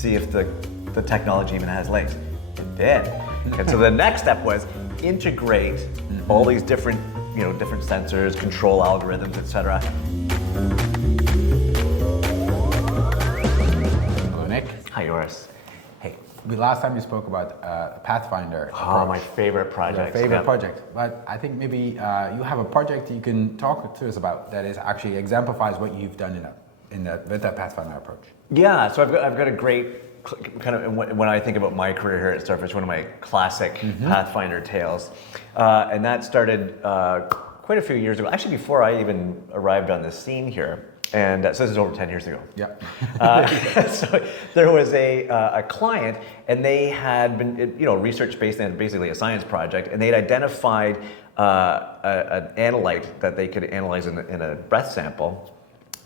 see if the technology even has legs. It did. And so the next step was integrate all these different sensors, control algorithms, etc. Hello, Nick. Hi, Joris. Hey, last time we spoke about Pathfinder. Oh, my favorite project. Project. But I think maybe you have a project you can talk to us about that is actually exemplifies what you've done with that Pathfinder approach. Yeah, so I've got a great kind of, when I think about my career here at StarFish, one of my classic Pathfinder tales, and that started quite a few years ago, actually before I even arrived on the scene here. And so this is over 10 years ago. Yeah. So there was a client, and they had been, research-based, and basically a science project, and they'd identified an analyte that they could analyze in a breath sample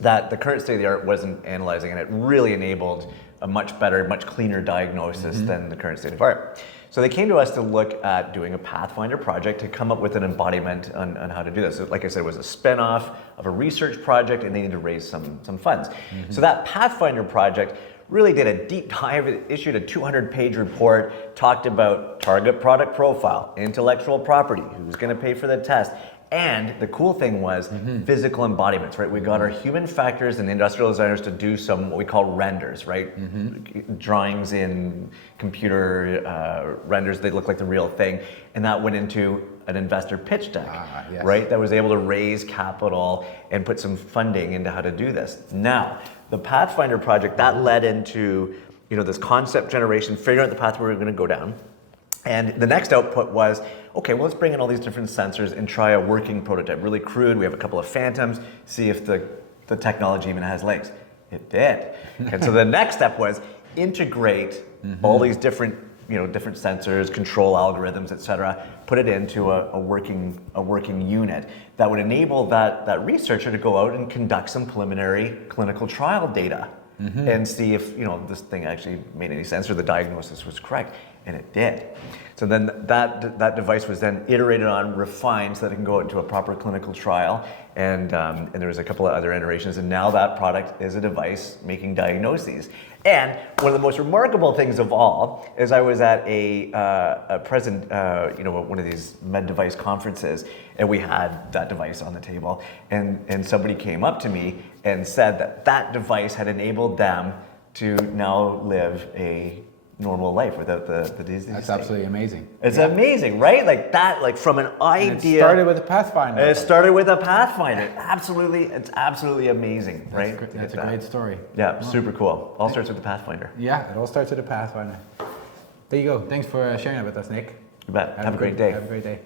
that the current state of the art wasn't analyzing, and it really enabled a much better, much cleaner diagnosis than the current state of art. So they came to us to look at doing a Pathfinder project to come up with an embodiment on how to do this. So like I said, it was a spin-off of a research project, and they needed to raise some funds. So that Pathfinder project really did a deep dive. It issued a 200-page report, talked about target product profile, intellectual property, who's going to pay for the test. And the cool thing was physical embodiments, right? We got our human factors and industrial designers to do some what we call renders, right? Drawings in computer renders, they look like the real thing. And that went into an investor pitch deck, right? That was able to raise capital and put some funding into how to do this. Now, the Pathfinder project, that led into this concept generation, figuring out the path we were going to go down. And the next output was, okay, well, let's bring in all these different sensors and try a working prototype. Really crude. We have a couple of phantoms, see if the technology even has legs. It did. And so the next step was integrate all these different sensors, control algorithms, etc., put it into a working unit that would enable that researcher to go out and conduct some preliminary clinical trial data and see if this thing actually made any sense or the diagnosis was correct. And it did. So then that device was then iterated on, refined, so that it can go into a proper clinical trial. And there was a couple of other iterations. And now that product is a device making diagnoses. And one of the most remarkable things of all is I was at one of these med device conferences, and we had that device on the table. And somebody came up to me and said that device had enabled them to now live a normal life without the disease. That's absolutely amazing. It's amazing, right? Like from an idea. And it started with a Pathfinder. It started with a Pathfinder. Absolutely, it's absolutely amazing, right? That's a great story. Yeah, super cool. All starts with the Pathfinder. Yeah, it all starts with a Pathfinder. There you go. Thanks for sharing it with us, Nick. You bet. Have a great day. Have a great day.